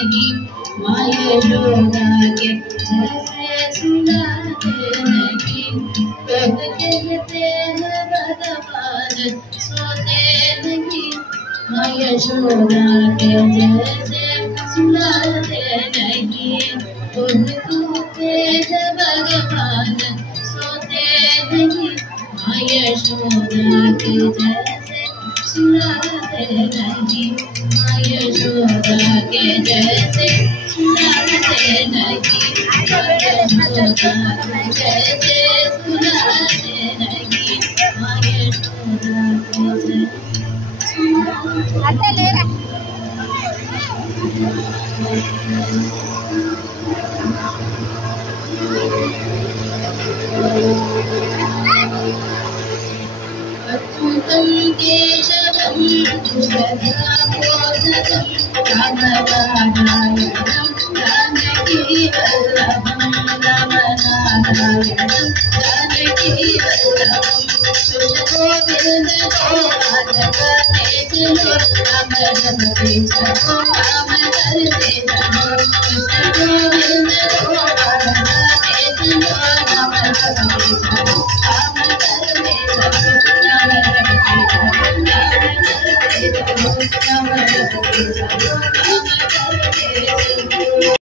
नहीं माँ यशोदा के जैसे सुलाते नहीं। लोग कहते हैं भगवान सोते नहीं माँ यशोदा के जैसे सुलाते नहीं। लोग कहते हैं भगवान सोते नहीं माँ यशोदा के जैसे सुलाते नहीं माँ यशोदा के जैसे सुलाते नहीं माँ यशोदा के जैसे सुलाते नहीं माँ यशोदा के जैसे अच्युतं केशवं सुभद्रापोषकं रामनारायणं जानकीवल्लभं रामनारायणं जानकीवल्लभं कृष्णगोविन्दगोपालककेशवं रामरमकेशवं रामकरकेशवं